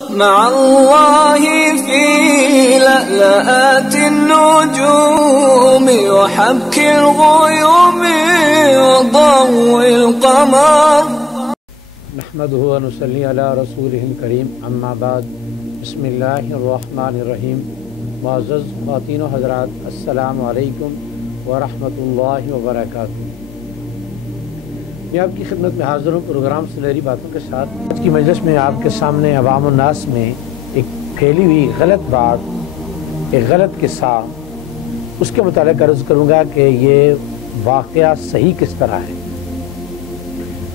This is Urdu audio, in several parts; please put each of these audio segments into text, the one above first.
مع الله في لألآت النجوم وحبك الغيوم وضوء القمر. نحمده ونصلي على رسوله الكريم. اما بعد، بسم اللہ الرحمن الرحیم. معزز خواتین و حضرات، السلام علیکم ورحمۃ اللہ وبرکاتہ. میں آپ کی خدمت میں حاضر ہوں پروگرام سنہری باتوں کے ساتھ. آج کی مجلس میں آپ کے سامنے عوام الناس میں ایک پھیلی ہوئی غلط بات، ایک غلط قصہ، اس کے متعلق عرض کروں گا کہ یہ واقعہ صحیح کس طرح ہے.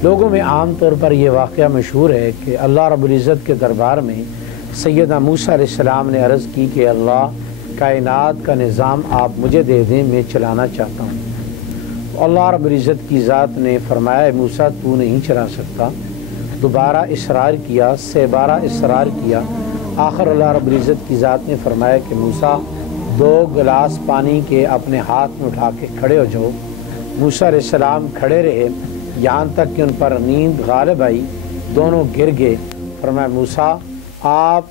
لوگوں میں عام طور پر یہ واقعہ مشہور ہے کہ اللہ رب العزت کے دربار میں سیدنا موسیٰ علیہ السلام نے عرض کی کہ اللہ، کائنات کا نظام آپ مجھے دے دیں، میں چلانا چاہتا ہوں. اللہ رب العزت کی ذات نے فرمایا موسیٰ تو نہیں چلا سکتا. دوبارہ اصرار کیا، 3 بار اصرار کیا. آخر اللہ رب العزت کی ذات نے فرمایا کہ موسیٰ 2 گلاس پانی کے اپنے ہاتھ میں اٹھا کے کھڑے ہو جاؤ. موسیٰ علیہ السلام کھڑے رہے یہاں تک کہ ان پر نیند غالب آئی، دونوں گر گئے. فرمایا موسیٰ، آپ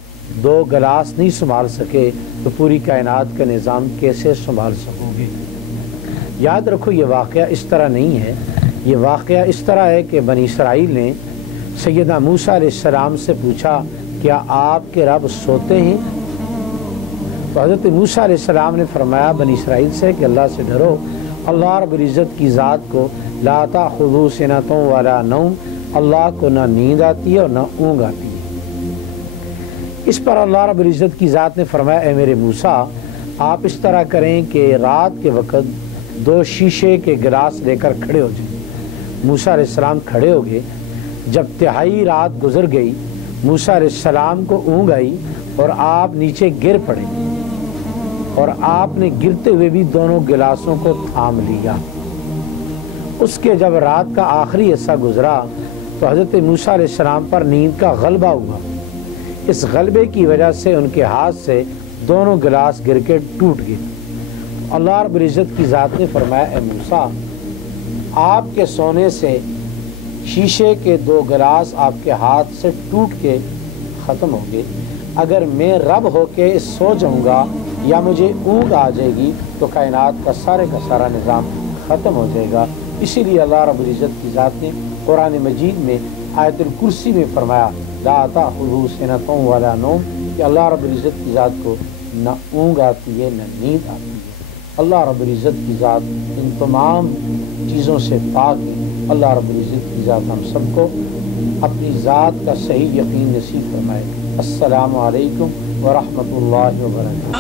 2 گلاس نہیں سنبھال سکے تو پوری کائنات کا نظام کیسے سنبھال سکو گے؟ یاد رکھو، یہ واقعہ اس طرح نہیں ہے. یہ واقعہ اس طرح ہے کہ بنی اسرائیل نے سیدنا موسیٰ علیہ السلام سے پوچھا کیا آپ کے رب سوتے ہیں؟ تو حضرت موسیٰ علیہ السلام نے فرمایا بنی اسرائیل سے کہ اللہ سے ڈرو. اللہ رب العزت کی ذات کو لا تأخذہ سنۃ ولا نوم، اللہ کو نہ نیند آتی ہے اور نہ اونگ آتی ہے. اس پر اللہ رب العزت کی ذات نے فرمایا اے میرے موسیٰ، آپ اس طرح کریں کہ رات کے وقت 2 شیشے کے گلاس لے کر کھڑے ہو جائیں. موسیٰ علیہ السلام کھڑے ہو گئے. جب تہائی رات گزر گئی، موسیٰ علیہ السلام کو اونگ آئی اور آپ نیچے گر پڑے، اور آپ نے گرتے ہوئے بھی دونوں گلاسوں کو تھام لیا. اس کے جب رات کا آخری حصہ گزرا تو حضرت موسیٰ علیہ السلام پر نیند کا غلبہ ہوا. اس غلبے کی وجہ سے ان کے ہاتھ سے دونوں گلاس گر کے ٹوٹ گئے. اللہ رب العزت کی ذات نے فرمایا اے موسیٰ، آپ کے سونے سے شیشے کے 2 گلاس آپ کے ہاتھ سے ٹوٹ کے ختم ہو گئے. اگر میں رب ہو کے سو جاؤں گا یا مجھے اونگ آ جائے گی تو کائنات کا سارا نظام ختم ہو جائے گا. اسی لیے اللہ رب العزت کی ذات نے قرآن مجید میں آیت الکرسی میں فرمایا لا تأخذہ سنۃ ولا نوم، کہ اللہ رب العزت کی ذات کو نہ اونگ آتی ہے نہ نیند آتی ہے. اللہ رب العزت کی ذات ان تمام چیزوں سے پاک ہے. اللہ رب العزت کی ذات ہم سب کو اپنی ذات کا صحیح یقین نصیب فرمائے. السلام علیکم ورحمۃ اللہ وبرکاتہ.